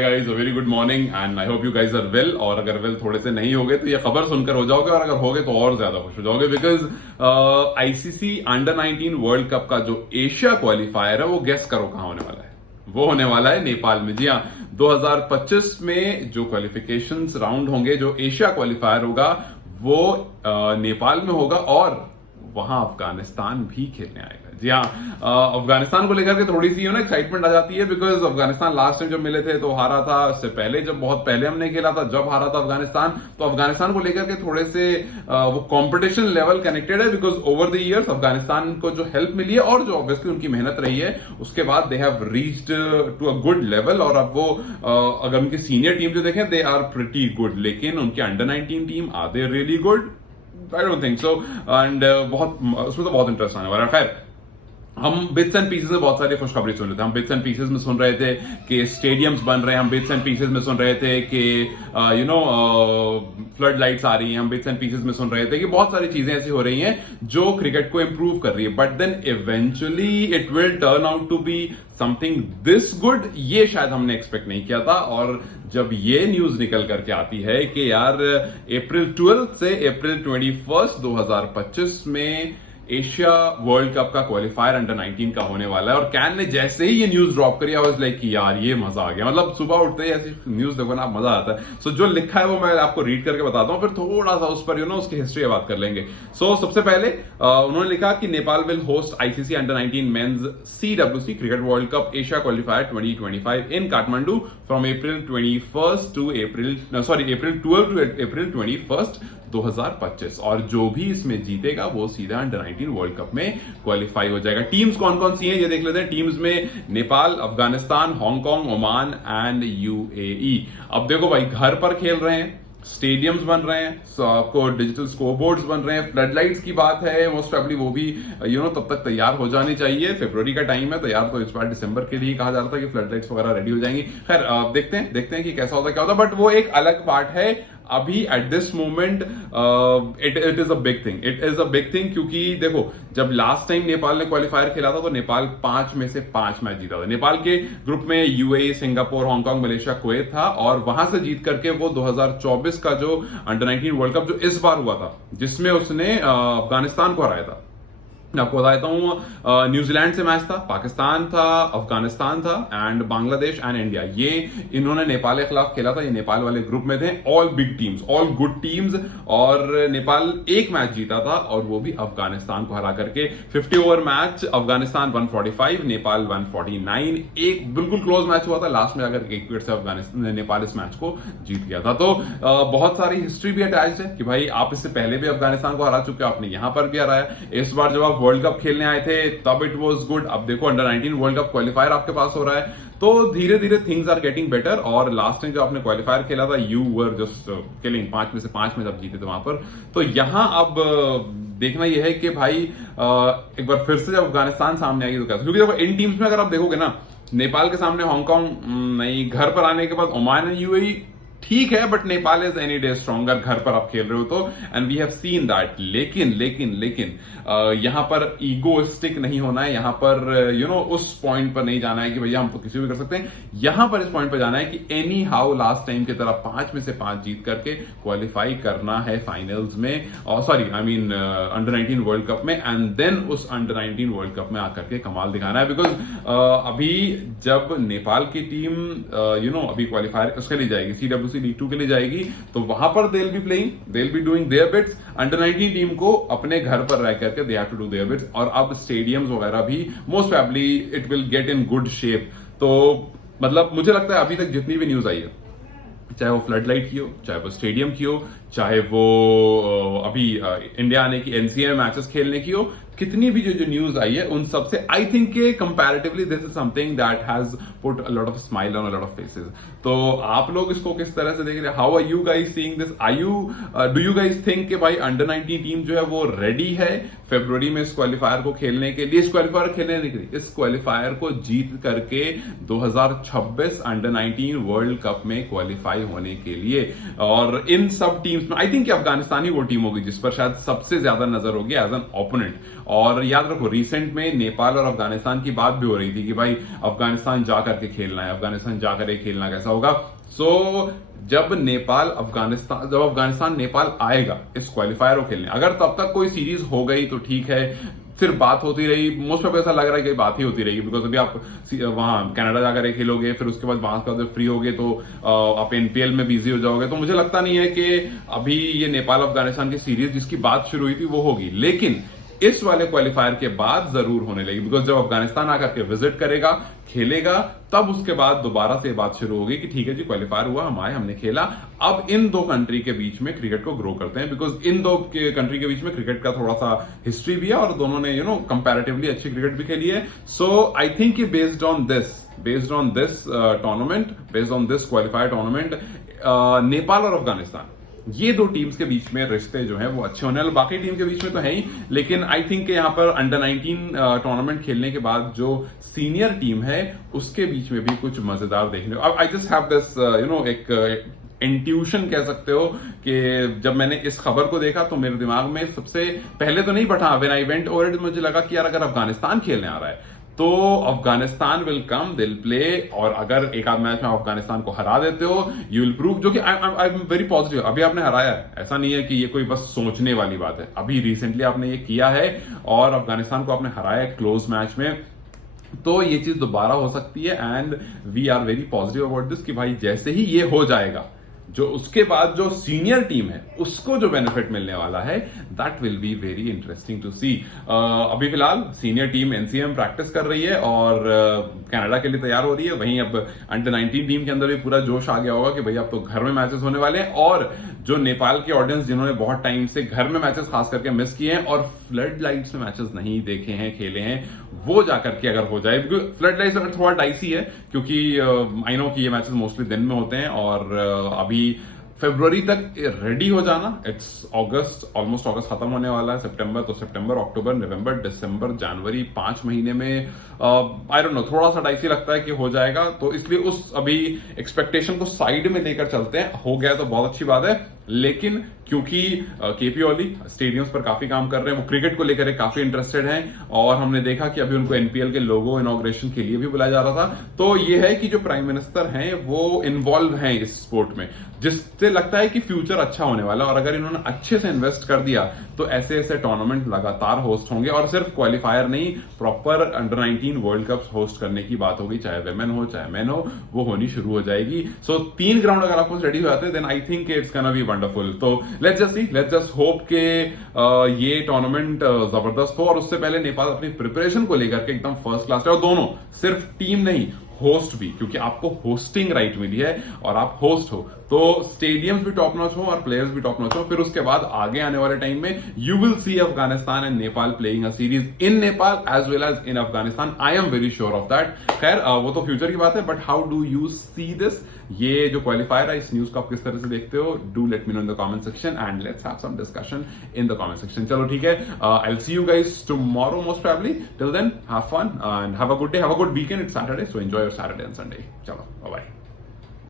Guys, very good morning and I hope you guys are well. और अगर well थोड़े से नहीं होगे तो ये खबर सुनकर हो जाओगे, और अगर होगे तो और ज्यादा खुश हो जाओगे, because ICC under 19 world cup का जो एशिया क्वालिफायर है वो गेस करो कहां होने वाला है। वो होने वाला है नेपाल में। जी हाँ, 2025 में जो क्वालिफिकेशंस राउंड होंगे, जो एशिया क्वालिफायर होगा वो नेपाल में होगा, और वहां अफगानिस्तान भी खेलने आएगा। जी हाँ, अफगानिस्तान को लेकर के थोड़ी सी ना एक्साइटमेंट आ जाती है, बिकॉज अफगानिस्तान लास्ट टाइम जब मिले थे तो हारा था। इससे पहले जब बहुत पहले हमने खेला था, जब हारा था अफगानिस्तान, तो अफगानिस्तान को लेकर के थोड़े से वो कंपटीशन लेवल कनेक्टेड है, because over the years Afghanistan को जो हेल्प मिली है और जो ऑब्वियसली उनकी मेहनत रही है, उसके बाद they have reached to a good level. और अब वो अगर उनकी सीनियर टीम जो देखें, दे आर प्रिटी गुड, लेकिन उनकी under 19 team are they really good? I don't think so. And बहुत उसमें तो बहुत इंटरेस्ट आने वाला है। खैर, हम बिट्स एंड पीसेस में बहुत सारी खुशखबरी सुन रहे थे। हम बिट्स एंड पीसेस में सुन रहे थे कि स्टेडियम्स बन रहे हैं, हम बिट्स एंड पीसेस में सुन रहे थे कि फ्लड लाइट्स आ रही हैं, हम बिट्स एंड पीसेस में सुन रहे थे कि बहुत सारी चीजें ऐसी हो रही हैं जो क्रिकेट को इंप्रूव कर रही है। But then eventually it will turn out to be something this good, ये शायद हमने एक्सपेक्ट नहीं किया था। और जब ये न्यूज निकल करके आती है कि यार अप्रैल 12 से अप्रैल 21 2025 में एशिया वर्ल्ड कप का क्वालिफायर अंडर 19 का होने वाला है, और कैन ने जैसे ही ये न्यूज ड्रॉप करी, आई वाज लाइक यार ये मजा आ गया। मतलब सुबह उठते ही ऐसी न्यूज देखो ना, मजा आता है। सो जो लिखा है वो मैं आपको रीड करके बताता हूँ, फिर थोड़ा सा उस पर उसकी हिस्ट्री बात कर लेंगे। सो सबसे पहले उन्होंने लिखा कि Nepal will host ICC under 19 men's CWC cricket world cup Asia qualifier 2025 in Kathmandu from April 12 to April 21 2025। और जो भी इसमें जीतेगा वो सीधा अंडर 19 वर्ल्ड कप में क्वालिफाई हो जाएगा। टीम्स कौन कौन सी हैं ये देख लेते हैं। टीम्स में Nepal, Afghanistan, Hong Kong, Oman and UAE। अब देखो भाई, घर पर खेल रहे हैं, स्टेडियम्स बन रहे हैं, आपको डिजिटल स्कोरबोर्ड्स बन रहे हैं, फ्लड लाइट्स की बात है, मोस्ट प्रोबेबली वो भी तब तक तैयार हो जानी चाहिए। फरवरी का टाइम है, तैयार तो इस बार दिसंबर के लिए कहा जा रहा था कि फ्लड लाइट्स वगैरह रेडी हो जाएंगी। खैर देखते हैं कि कैसा होता है, क्या होता है, बट वो एक अलग पार्ट है। अभी at this moment it is a big thing, it is a big thing, क्योंकि देखो जब लास्ट टाइम नेपाल ने क्वालिफायर खेला था तो नेपाल 5 में से 5 मैच जीता था। नेपाल के ग्रुप में UAE, Singapore, Hong Kong, Malaysia, Kuwait था, और वहां से जीत करके वो 2024 का जो अंडर 19 वर्ल्ड कप जो इस बार हुआ था, जिसमें उसने अफगानिस्तान को हराया था। मैं आपको बताता हूं, न्यूजीलैंड से मैच था, पाकिस्तान था, अफगानिस्तान था, एंड बांग्लादेश एंड इंडिया। ये इन्होंने नेपाल के खिलाफ खेला था। ये नेपाल वाले ग्रुप में थे, all big teams, all good teams, और नेपाल एक मैच जीता था, और वो भी अफगानिस्तान को हरा करके। 50 ओवर मैच, अफगानिस्तान 145, नेपाल 149। एक बिल्कुल क्लोज मैच हुआ था, लास्ट में अगर एक विकेट से अफगानिस्तान नेपाल इस मैच को जीत गया था। तो बहुत सारी हिस्ट्री भी अटैच्ड है कि भाई आप इससे पहले भी अफगानिस्तान को हरा चुके हो, आपने यहां पर भी हराया। इस बार जब आप वर्ल्ड कप खेलने आए थे तब इट वाज गुड, अब देखो अंडर 19 वर्ल्ड कप क्वालिफायर आपके पास हो रहा है, तो धीरे धीरे थिंग्स आर गेटिंग बेटर। और लास्ट टाइम जब आपने क्वालिफायर खेला था, यू वर जस्ट किलिंग, 5 में से 5 में जब जीते थे वहां पर। तो यहां अब देखना यह है कि भाई एक बार फिर से जब अफगानिस्तान सामने आएगी तो कैसे, क्योंकि देखो इन टीम्स में अगर आप देखोगे ना, नेपाल के सामने हांगकांग नहीं, घर पर आने के बाद ओमान एंड UAE ठीक है, but Nepal is any day stronger घर पर आप खेल रहे हो तो, and we have seen that. लेकिन यहां पर ईगोइस्टिक नहीं होना है, यहां पर उस पॉइंट पर नहीं जाना है कि भैया हम तो किसी भी कर सकते हैं। यहां पर इस पॉइंट पर जाना है कि एनी हाउ लास्ट टाइम की तरह 5 में से 5 जीत करके क्वालिफाई करना है फाइनल्स में, और sorry I mean under 19 world cup में, एंड देन उस अंडर 19 वर्ल्ड कप में आकर के कमाल दिखाना है। बिकॉज अभी जब नेपाल की टीम अभी क्वालिफायर उसके लिए जाएगी, CWC लीग 2 के लिए जाएगी, तो वहां पर they will be playing, they will be doing their bits. Under 19 team को अपने घर पर रह करके they have to do their bits, और अब स्टेडियम्स वगैरह भी most probably it will get in good shape. तो मतलब मुझे लगता है अभी तक जितनी भी न्यूज आई है, चाहे वो फ्लड लाइट की हो, चाहे वो स्टेडियम की हो, चाहे वो अभी इंडिया आने की NCA मैचेस खेलने की हो, कितनी भी जो न्यूज आई है उन सबसे आई थिंक के comparatively this is something that has put a lot of smile on a lot of faces. तो आप लोग इसको किस तरह से देख रहे हैं? How are you guys seeing this? Do you guys think कि भाई अंडर 19 टीम जो है वो रेडी है फरवरी में इस क्वालिफायर को खेलने के लिए? इस क्वालिफायर खेलने नहीं करी, इस क्वालिफायर को जीत करके 2026 अंडर 19 वर्ल्ड कप में क्वालिफाई होने के लिए। और इन सब टीम्स में आई थिंक अफगानिस्तान ही वो टीम होगी जिस पर शायद सबसे ज्यादा नजर होगी एज एन ओपोनेंट। और याद रखो रिसेंट में नेपाल और अफगानिस्तान की बात भी हो रही थी कि भाई अफगानिस्तान जाकर करके खेलना है, अफगानिस्तान जा करके खेलना कैसा होगा। सो जब अफगानिस्तान नेपाल आएगा इस क्वालिफायर को खेलने, अगर तब तक कोई सीरीज हो गई तो ठीक है, सिर्फ बात होती रही, मोस्ट ऑफ ऐसा लग रहा है कि बात ही होती रहेगी, बिकॉज अभी आप वहां कनाडा जाकर खेलोगे, फिर उसके बाद वहां का फ्री होगे तो आप एनपीएल में बिजी हो जाओगे, तो मुझे लगता नहीं है कि अभी ये नेपाल अफगानिस्तान की सीरीज जिसकी बात शुरू हुई थी वो होगी। लेकिन इस वाले क्वालिफायर के बाद जरूर होने लगी, बिकॉज जब अफगानिस्तान आकर के विजिट करेगा, खेलेगा, तब उसके बाद दोबारा से बात शुरू होगी कि ठीक है जी क्वालिफायर हुआ, हम आए, हमने खेला, अब इन दो कंट्री के बीच में क्रिकेट को ग्रो करते हैं, बिकॉज इन दो कंट्री के बीच में क्रिकेट का थोड़ा सा हिस्ट्री भी है और दोनों ने कंपैरेटिवली अच्छी क्रिकेट भी खेली है। So I think based on this tournament, based on this qualifier tournament, Nepal और अफगानिस्तान, ये दो टीम्स के बीच में रिश्ते जो हैं वो अच्छे होने वाले। बाकी टीम के बीच में तो है ही, लेकिन आई थिंक यहाँ पर अंडर 19 टूर्नामेंट खेलने के बाद जो सीनियर टीम है उसके बीच में भी कुछ मजेदार देखने को। आई जस्ट हैव दिस एक इंट्यूशन कह सकते हो कि जब मैंने इस खबर को देखा तो मेरे दिमाग में सबसे पहले तो नहीं बैठा, when I went over it, मुझे लगा कि यार अगर अफगानिस्तान खेलने आ रहा है तो अफगानिस्तान विल कम, दिल प्ले, और अगर एक आध मैच में अफगानिस्तान को हरा देते हो यू विल प्रूव, जो कि आई एम वेरी पॉजिटिव। अभी आपने हराया है, ऐसा नहीं है कि ये कोई बस सोचने वाली बात है, अभी रिसेंटली आपने ये किया है और अफगानिस्तान को आपने हराया है क्लोज मैच में, तो ये चीज दोबारा हो सकती है। And we are very positive about this कि भाई जैसे ही ये हो जाएगा, जो उसके बाद जो सीनियर टीम है उसको जो बेनिफिट मिलने वाला है, that will be very interesting to see. अभी फिलहाल सीनियर टीम एनसीएम प्रैक्टिस कर रही है और कनाडा के लिए तैयार हो रही है, वहीं अब अंडर 19 टीम के अंदर भी पूरा जोश आ गया होगा कि भाई अब तो घर में मैचेस होने वाले हैं। और जो नेपाल के ऑडियंस जिन्होंने बहुत टाइम से घर में मैचेस खास करके मिस किए हैं और फ्लड लाइट्स में मैचेस नहीं देखे हैं, खेले हैं, वो जाकर के अगर हो जाए, क्योंकि फ्लड लाइट्स अगर थोड़ा डाइसी है, क्योंकि आई नो कि ये मैचेस मोस्टली दिन में होते हैं और अभी फरवरी तक रेडी हो जाना, इट्स अगस्त, ऑलमोस्ट अगस्त खत्म होने वाला है, सितंबर, तो सितंबर, अक्टूबर, नवंबर, दिसंबर, जनवरी, 5 महीने में आई डोंट नो, थोड़ा सा डाइसी लगता है कि हो जाएगा, तो इसलिए उस अभी एक्सपेक्टेशन को साइड में लेकर चलते हैं। हो गया तो बहुत अच्छी बात है, लेकिन क्योंकि केपी ओली स्टेडियम्स पर काफी काम कर रहे हैं, वो क्रिकेट को लेकर काफी इंटरेस्टेड हैं और हमने देखा कि अभी उनको एनपीएल के लोगो इनॉग्रेशन के लिए भी बुलाया जा रहा था, तो ये है कि जो प्राइम मिनिस्टर हैं वो इन्वॉल्व हैं इस स्पोर्ट में, जिससे लगता है कि फ्यूचर अच्छा होने वाला है। और अगर इन्होंने अच्छे से इन्वेस्ट कर दिया तो ऐसे ऐसे टूर्नामेंट लगातार होस्ट होंगे और सिर्फ क्वालिफायर नहीं, proper under 19 world cup host करने की बात होगी, चाहे वेमेन हो चाहे मैन हो, वो होनी शुरू हो जाएगी। सो 3 ग्राउंड अगर आपको रेडी हो जाते हैं, then I think it's gonna be wonderful. तो लेट्स जस्ट होप के ये टूर्नामेंट जबरदस्त हो और उससे पहले नेपाल अपनी प्रिपरेशन को लेकर के एकदम फर्स्ट क्लास है, और दोनों, सिर्फ टीम नहीं, होस्ट भी, क्योंकि आपको होस्टिंग राइट मिली है और आप होस्ट हो, तो स्टेडियम्स भी टॉप नॉच हो और प्लेयर्स भी टॉप नॉच हो। फिर उसके बाद आगे आने वाले टाइम में you will see Afghanistan and Nepal playing a series in Nepal as well as in Afghanistan, I am very sure of that. खैर वो तो फ्यूचर की बात है, but how do you see this, ये जो क्वालिफायर है इस न्यूज को आप किस तरह से देखते हो, do let me know in the comment section and let's have some discussion in the comment section. चलो ठीक है, I will see you guys tomorrow most probably, till then have fun and have a good day, have a good weekend, it's Saturday, so enjoy your Saturday and Sunday. चलो bye bye.